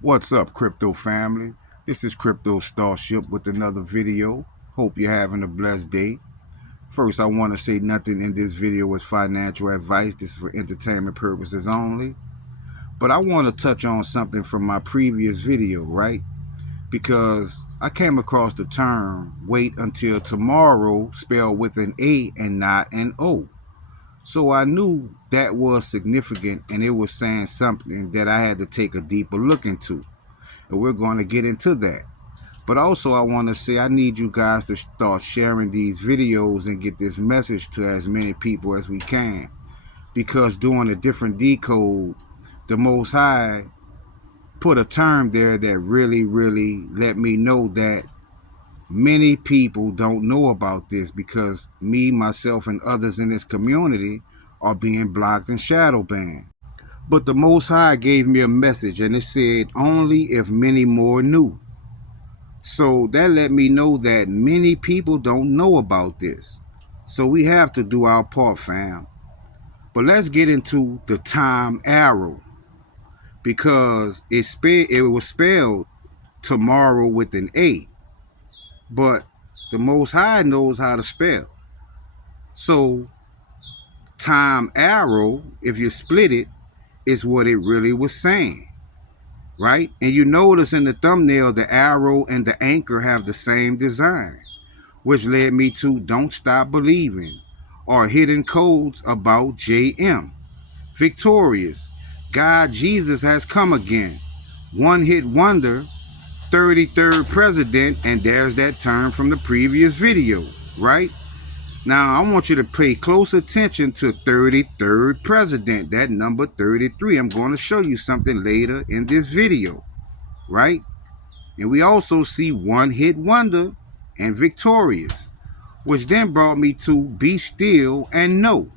What's up, crypto family? This is Crypto Starship with another video. Hope you're having a blessed day. First, I want to say nothing in this video is financial advice. This is for entertainment purposes only. But I want to touch on something from my previous video, right? Because I came across the term wait until tomorrow spelled with an A and not an O. So I knew that was significant and it was saying something that I had to take a deeper look into. And we're going to get into that. But also I want to say I need you guys to start sharing these videos and get this message to as many people as we can. Because doing a different decode, the Most High put a term there that really let me know that many people don't know about this, because me, myself, and others in this community are being blocked and shadow banned. But the Most High gave me a message and it said, only if many more knew. So that let me know that many people don't know about this. So we have to do our part, fam. But let's get into the time arrow, because it was spelled tomorrow with an A. But the Most High knows how to spell. So time arrow, if you split it, is what it really was saying, right? And you notice in the thumbnail, the arrow and the anchor have the same design, which led me to Don't Stop Believing, or Hidden Codes About JM. Victorious, God Jesus has come again. One hit wonder, 33rd president, and there's that term from the previous video, right? Now, I want you to pay close attention to 33rd president, that number 33. I'm going to show you something later in this video, right? And we also see one hit wonder and victorious, which then brought me to be still and know.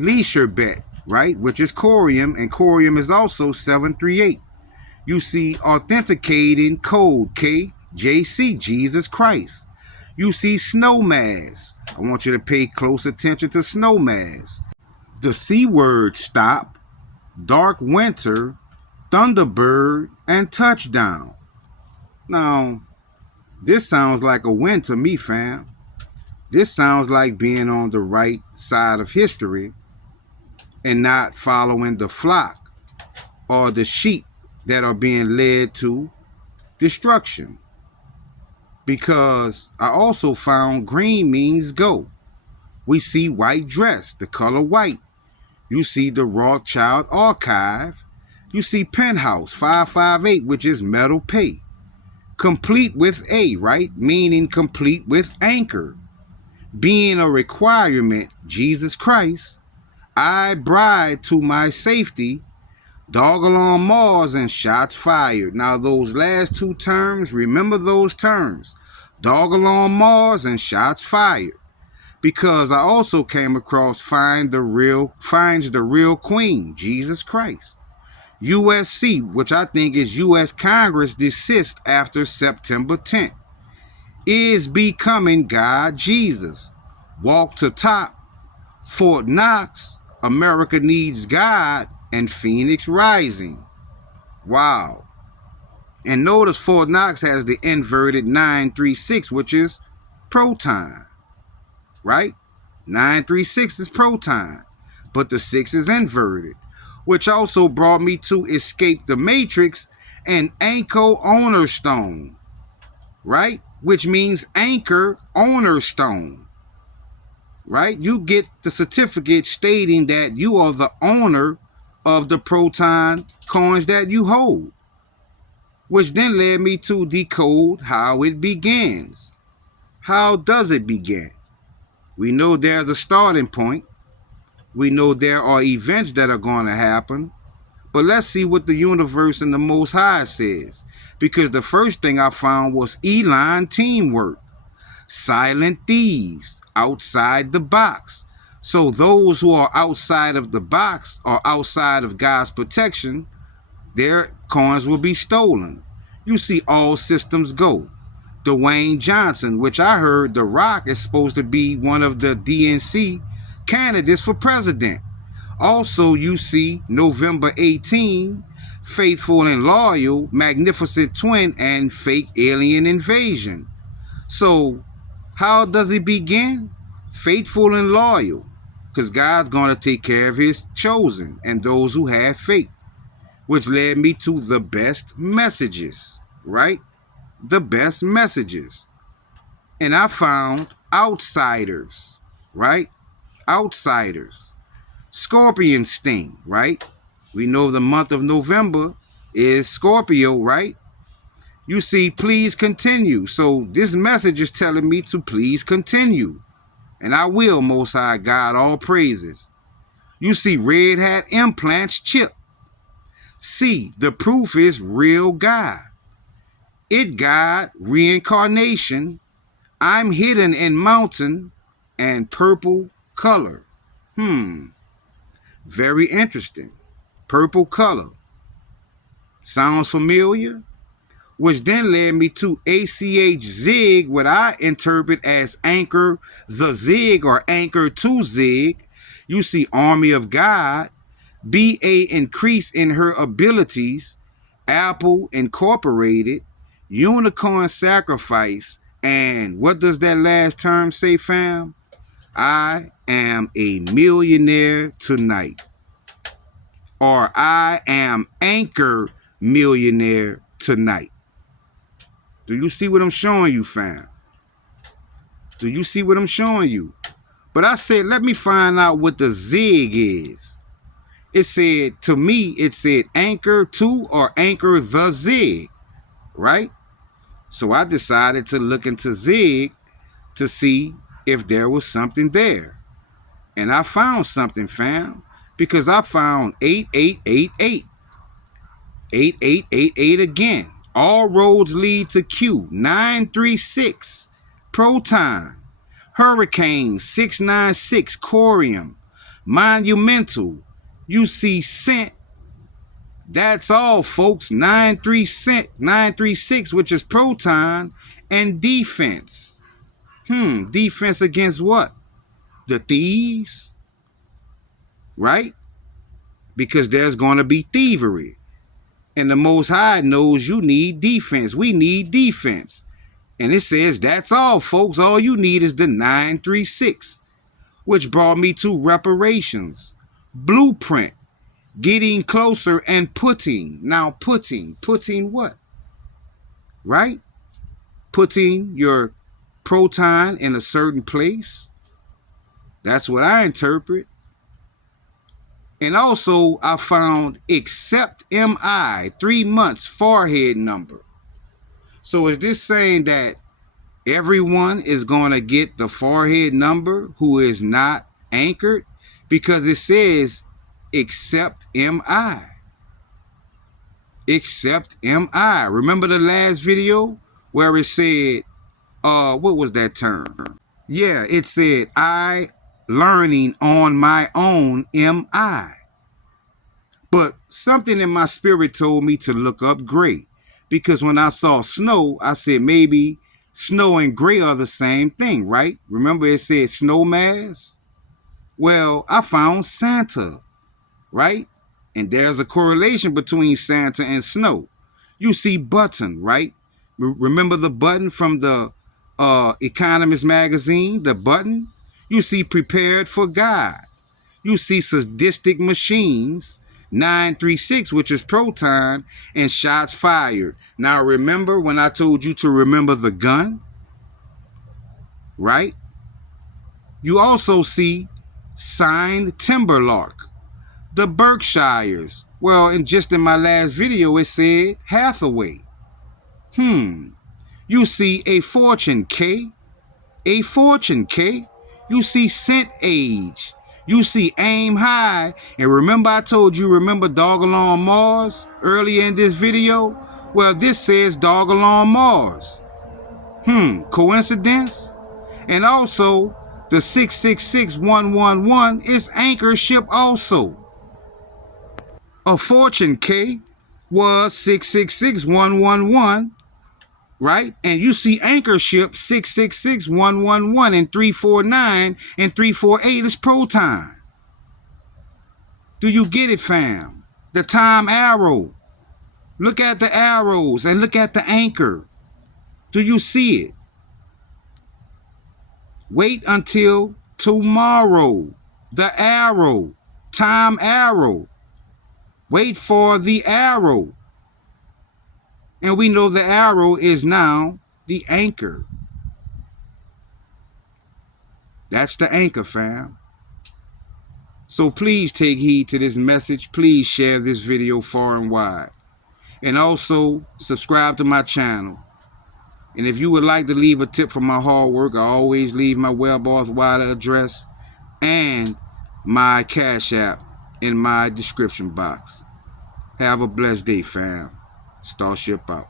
Leisure bet, right? Which is Corium, and Corium is also 738. You see authenticating code KJC, Jesus Christ. You see Snowmass. I want you to pay close attention to Snowmass. The C word stop, dark winter, Thunderbird, and touchdown. Now, this sounds like a win to me, fam. This sounds like being on the right side of history and not following the flock or the sheep that are being led to destruction. Because I also found green means go. We see white dress, the color white. You see the Rothschild archive. You see penthouse 558, which is metal pay. Complete with A, right? Meaning complete with anchor. Being a requirement, Jesus Christ. I bride to my safety. Dog along Mars and shots fired. Now those last two terms, remember those terms. Dog along Mars and shots fired. Because I also came across finds the real queen, Jesus Christ. USC, which I think is U.S. Congress, desist after September 10th. Is becoming God Jesus. Walk to top. Fort Knox, America needs God, and Phoenix Rising. Wow. And notice Fort Knox has the inverted 936, which is Proton, right? 936 is Proton, but the 6 is inverted, which also brought me to Escape the Matrix and Anchor Owner Stone, right? Which means Anchor Owner Stone, right? You get the certificate stating that you are the owner of the Proton coins that you hold, which then led me to decode how it begins. How does it begin? We know there's a starting point. We know there are events that are going to happen. But let's see what the universe and the Most High says. Because the first thing I found was Elon teamwork. Silent thieves, outside the box. So those who are outside of the box or outside of God's protection, their coins will be stolen. You see all systems go. Dwayne Johnson, which I heard The Rock is supposed to be one of the DNC candidates for president. Also, you see November 18, faithful and loyal, magnificent twin, and fake alien invasion. So how does it begin? Faithful and loyal, because God's going to take care of his chosen and those who have faith, which led me to the best messages, right? The best messages. And I found outsiders, right? Outsiders. Scorpion sting, right? We know the month of November is Scorpio, right? You see, please continue. So this message is telling me to please continue. And I will, Most High God, all praises. You see, red hat implants chip. See, the proof is real God. It God, reincarnation. I'm hidden in mountain and purple color. Very interesting. Purple color. Sounds familiar? Which then led me to ACH Zig, what I interpret as anchor the Zig or anchor to Zig. You see Army of God, BA increase in her abilities, Apple Incorporated, Unicorn Sacrifice, and what does that last term say, fam? I am a millionaire tonight. Or I am anchor millionaire tonight. Do you see what I'm showing you, fam? Do you see what I'm showing you? But I said, let me find out what the Zig is. It said, to me, it said anchor to or anchor the Zig, right? So I decided to look into Zig to see if there was something there. And I found something, fam, because I found 8888. 8888 again. All roads lead to Q. 936. Proton. Hurricane 696. Corium. Monumental. You see scent. That's all, folks. 936, which is Proton. And defense. Defense against what? The thieves? Right? Because there's going to be thievery. And the Most High knows you need defense. We need defense. And it says, that's all, folks. All you need is the 936, which brought me to reparations. Blueprint. Getting closer and putting. Now, putting what? Right? Putting your proton in a certain place. That's what I interpret. And also, I found accept MI, 3 months forehead number. So is this saying that everyone is going to get the forehead number who is not anchored? Because it says accept MI. Accept MI. Remember the last video where it said, what was that term? Yeah, it said I learning on my own MI. But something in my spirit told me to look up gray, because when I saw snow, I said maybe snow and gray are the same thing, right? Remember it said snow mask? Well, I found Santa, right? And there's a correlation between Santa and snow. You see button, right? Remember the button from the Economist magazine, the button? You see prepared for God. You see sadistic machines, 936, which is Proton, and shots fired. Now remember when I told you to remember the gun? Right? You also see signed Timberlark. The Berkshires. Well, just in my last video, it said Hathaway. You see a fortune K. A fortune K. You see scent age. You see aim high. And remember I told you, remember Dog Along Mars earlier in this video? Well, this says Dog Along Mars. Coincidence? And also, the 666111 is anchor ship also. A fortune K was 666111, right? And you see anchor ship 666111 and 349 and 348 is Proton. Do you get it, fam? The time arrow. Look at the arrows and look at the anchor. Do you see it? Wait until tomorrow. The arrow. Time arrow. Wait for the arrow. And we know the arrow is now the anchor. That's the anchor, fam. So please take heed to this message. Please share this video far and wide. And also subscribe to my channel. And if you would like to leave a tip for my hard work, I always leave my WebAuth wallet address and my Cash App in my description box. Have a blessed day, fam. Starship out.